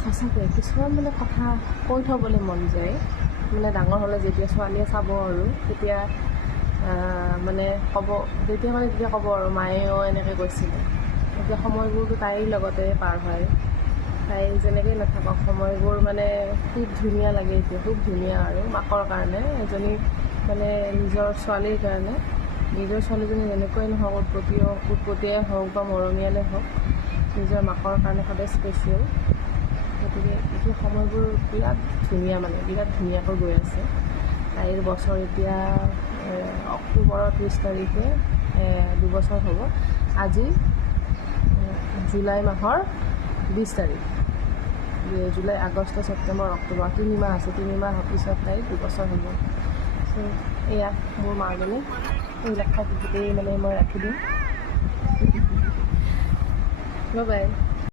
সঁচাকৈ কিছুমান মানে কথা কৈ থ'বলৈ মন যায়। মানে ডাঙৰ হ'লে যেতিয়া ছোৱালীয়ে চাব আৰু তেতিয়া মানে ক'ব, তেতিয়া ক'ব আৰু মায়েও এনেকৈ কৈছিলে। এতিয়া সময়বোৰতো তাইৰ লগতে পাৰ হয়, তাই যেনেকৈ নাথাকক সময়বোৰ মানে খুব ধুনীয়া লাগে। এতিয়া খুব ধুনীয়া আৰু মাকৰ কাৰণে, এজনী মানে নিজৰ ছোৱালীৰ কাৰণে, নিজৰ ছোৱালীজনী যেনেকুৱাই নহওক, উৎপতীয়াই হওক বা মৰমীয়ালে হওক, নিজৰ মাকৰ কাৰণে সদায় স্পেচিয়েল। গতিকে এতিয়া সময়বোৰ বিৰাট ধুনীয়া, মানে বিৰাট ধুনীয়াকৈ গৈ আছে। তাইৰ বছৰ এতিয়া অক্টোবৰৰ 30 তাৰিখে 2 বছৰ হ'ব। আজি জুলাই মাহৰ 20 তাৰিখ, জুলাই, আগষ্ট, ছেপ্টেম্বৰ, অক্টোবৰ, 3 মাহ আছে। 3 মাহৰ পিছত তাইৰ 2 বছৰ হ'ব। চ' এয়া মোৰ মাৰজনী, এইবিলাক থাকি গোটেই মানে মই ৰাখি দিম। Bye bye.